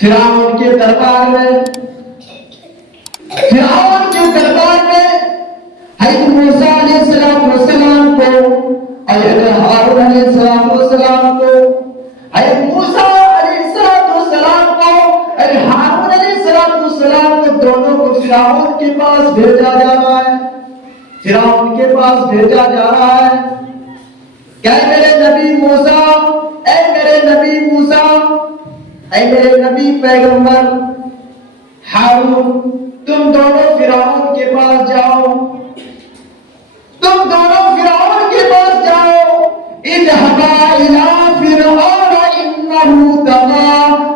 فرعون کے دربار میں حضرت موسیٰ علیہ السلام کو اور حضرت ہارون علیہ السلام کو، حضرت موسیٰ علیہ السلام کو اور ہارون علیہ السلام کو، دونوں کو فرعون کے پاس بھیجا جا رہا ہے، فرعون کے پاس بھیجا جا رہا ہے کہ اے میرے نبی موسیٰ، اے میرے نبی موسیٰ، اے میرے نبی پیغمبر ہارون، تم دونوں فرعون کے پاس جاؤ، تم دونوں فرعون کے پاس جاؤ، اذهبا الى فرعون انه طغى۔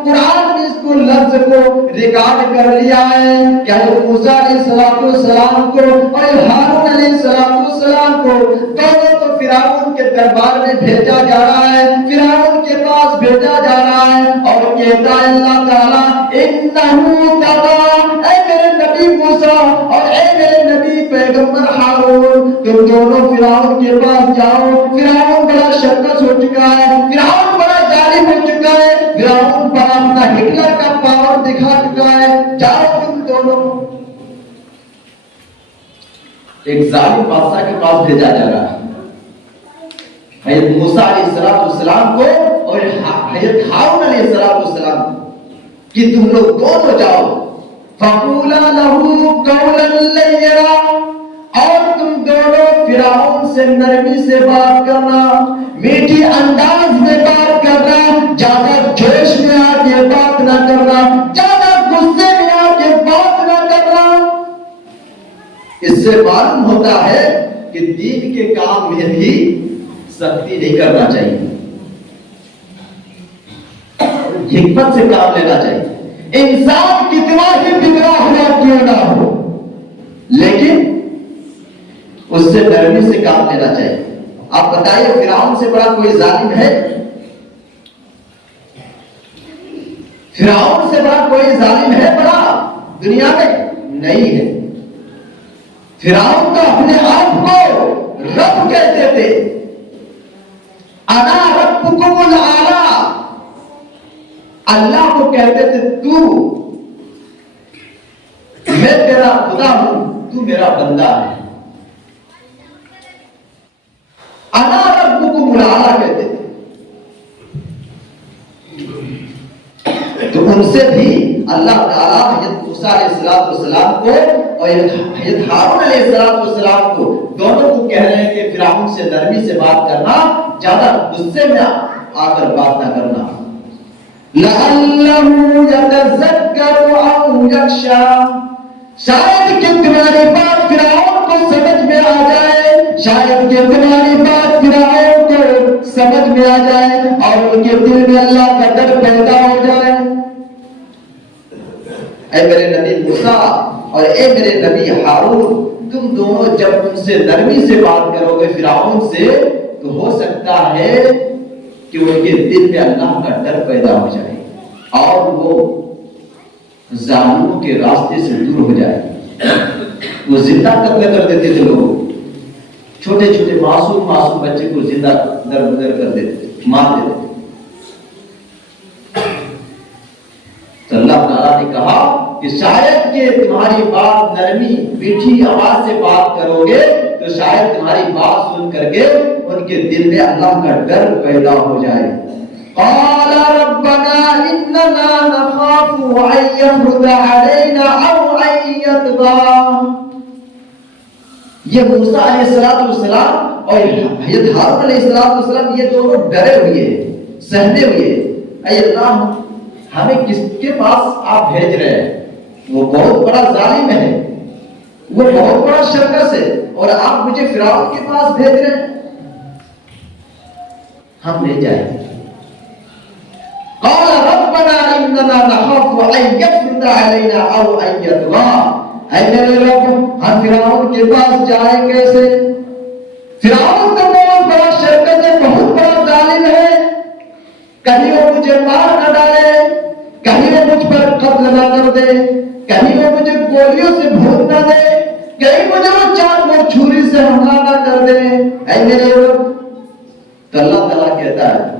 قرآن نے اس کو لفظ کو ریکارڈ کر لیا ہے کہ حضرت موسیٰ علیہ السلام کو اور ہارون علیہ السلام کو دونوں کو فرعون کے دربار میں بھیجا جا رہا ہے، فرعون کے پاس بھیجا جا رہا ہے، اور کہتا ہے اللہ تعالیٰ انه طغى، اے میرے نبی موسیٰ اور اے میرے نبی پیغمبر ہارون، تم دونوں فرعون کے پاس جاؤ، فرعون بڑا شرکس ہو چکا ہے، فرعون بڑا ظالم ہو چکا ہے، فرعون بڑا اپنا ہٹلر کا پاور دکھا چکا ہے، جاؤ تم دونوں۔ ایک ظالم بادشاہ کے پاس بھیجا جا رہا ہے حضرت موسیٰ علیہ السلام کو اور حضرت ہارون علیہ السلام کہ تم لوگ دونوں جاؤ، فَقُولَا لَهُ قَوْلًا لَيِّنًا، اور تم دونوں فرعون سے نرمی سے بات کرنا، میٹھی انداز میں بات کرنا، زیادہ جوش میں آ کے بات نہ کرنا، زیادہ غصے میں آ کے بات نہ کرنا۔ اس سے معلوم ہوتا ہے کہ دین کے کام میں بھی سختی نہیں کرنا چاہیے، حکمت سے کام لینا چاہیے۔ انسان کتنا ہی بگڑا ہوا کیوں نہ ہو، لیکن اس سے نرمی سے کام لینا چاہیے۔ آپ بتائیے فرعون سے بڑا کوئی ظالم ہے؟ فرعون سے بڑا کوئی ظالم ہے بڑا دنیا میں؟ نہیں ہے۔ فرعون تو اپنے آپ کو رب کہتے تھے، انا ربکم الاعلی، اللہ کو کہتے تھے تو میں تیرا خدا ہوں، تو میرا بندہ ہے، انا ربکم الاعلی کہتے تھے۔ تو ان سے بھی اللہ تعالیٰ حضرت موسیٰ علیہ السلام کو اور حضرت ہارون علیہ السلام کو دونوں کو کہہ رہے ہیں کہ فرعون سے نرمی سے بات کرنا، زیادہ غصے میں آ کر بات نہ کرنا۔ لَعَلَّهُ يَتَذَكَّرُ أَوْ يَخْشَىٰ، شاید کہ تمہاری بات فرعون کو سمجھ میں آ جائے، شاید کہ تمہاری بات فرعون کو سمجھ میں آ جائے اور ان کے دل میں اللہ کا ڈر پیدا ہو جائے۔ اے میرے نبی موسیٰ اور اے میرے نبی ہارون، تم دونوں جب ان سے نرمی سے بات کرو گے فرعون سے، تو ہو سکتا ہے کہ ان کے دل میں اللہ کا ڈر پیدا ہو جائے اور وہ ظالموں کے راستے سے دور ہو جائے۔ وہ زندہ قتل کر دیتے تھے، لوگ چھوٹے چھوٹے معصوم بچے کو زندہ در کر دیتے، مار دیتے۔ تو اللہ تعالیٰ نے کہا کہ شاید کہ تمہاری بات نرمی میٹھی آواز سے بات کرو گے تو شاید تمہاری بات سن کر کے ان کے دل میں اللہ کا ڈر پیدا ہو جائے۔ قال ربنا اننا نخاف ان يفرط علينا او ان يطغى۔ یہ موسیٰ علیہ السلام اور حضرت ہارون علیہ السلام یہ دونوں ڈرے ہوئے ہیں، سہمے ہوئے ہیں۔ اے اللہ، ہمیں کس کے پاس آپ بھیج رہے ہیں؟ وہ بہت بڑا ظالم ہے، وہ بہت بڑا شرکس ہے، اور آپ مجھے فرعون کے پاس بھیج رہے ہیں، ہم نہیں جائیں گے۔ قال ربنا اننا نخاف ان يفرط علينا او ان يطغى۔ اے میرے رب، ہم فرعون کے پاس جائیں کیسے؟ فرعون تو بہت بڑا شرکس ہے، بہت بڑا ظالم ہے، کہیں وہ مجھے مار نہ ڈالے، کہیں وہ مجھ پر قتل نہ کر دے، کہیں وہ مجھے گولیوں سے بھون نہ دے، کہیں مجھے وہ چاقو چھری سے حملہ نہ کر دے۔ اے میرے رب، تو اللہ تعالیٰ کہتا ہے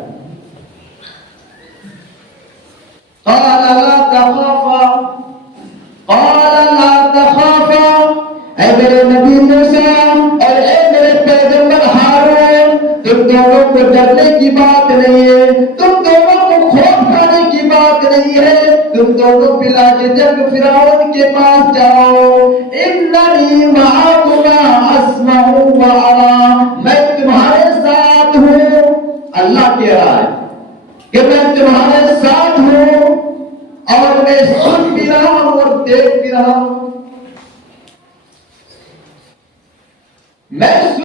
قال لا میرے نبی موسیٰ اور اے میرے پیغمبر ہارون، تم دونوں کو ڈرنے کی بات نہیں ہے، تم دونوں کو خوف کھانے کی بات نہیں ہے، تم دونوں بلا کے جنگ فرعون کے پاس جاؤ، اننی معکما اسمع و ارا، میں تمہارے ساتھ ہوں۔ اللہ کہہ رہا ہے کہ میں تمہارے ساتھ ہوں اور میں سن بھی رہا ہوں اور دیکھ بھی رہا ہوں۔